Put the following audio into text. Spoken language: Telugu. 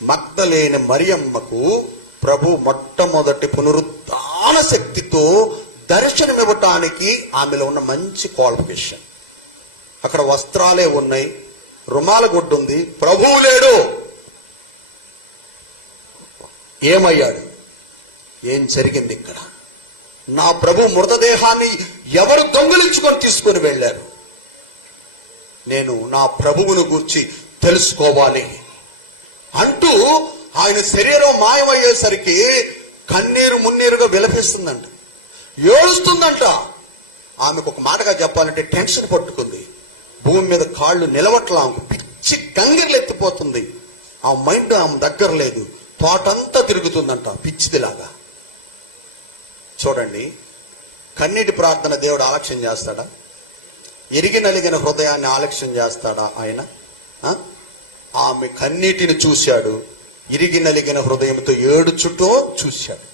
మగ్దలేని మరియమ్మకు ప్రభు మొట్టమొదటి పునరుద్ధాన శక్తితో దర్శనమివ్వటానికి ఆమెలో ఉన్న మంచి క్వాలిఫికేషన్. అక్కడ వస్త్రాలే ఉన్నాయి, రుమాల గుడ్డు ఉంది, ప్రభువు లేడు. ఏమయ్యాడు? ఏం జరిగింది ఇక్కడ? నా ప్రభు మృతదేహాన్ని ఎవరు దొంగిలించుకొని తీసుకొని వెళ్ళారు? నేను నా ప్రభువును గూర్చి తెలుసుకోవాలి అంటూ ఆయన శరీరం మాయమయ్యేసరికి కన్నీరు మున్నీరుగా విలపిస్తుందంట, ఏడుస్తుందంట. ఆమెకు ఒక మాటగా చెప్పాలంటే టెన్షన్ పట్టుకుంది. భూమి మీద కాళ్ళు నిలవట్లా, ఆమెకు పిచ్చి కంగిర్లు ఎత్తిపోతుంది. ఆ మైండ్ ఆమె దగ్గర లేదు, తోటంతా తిరుగుతుందంట పిచ్చిదిలాగా. చూడండి, కన్నీటి ప్రార్థన దేవుడు ఆలక్ష్యం చేస్తాడా? ఎరిగి నలిగిన హృదయాన్ని ఆలక్ష్యం చేస్తాడా ఆయన? ఆమె కన్నీటిని చూశాడు, ఇరిగి నలిగిన హృదయంతో ఏడుచుటో చూశాడు.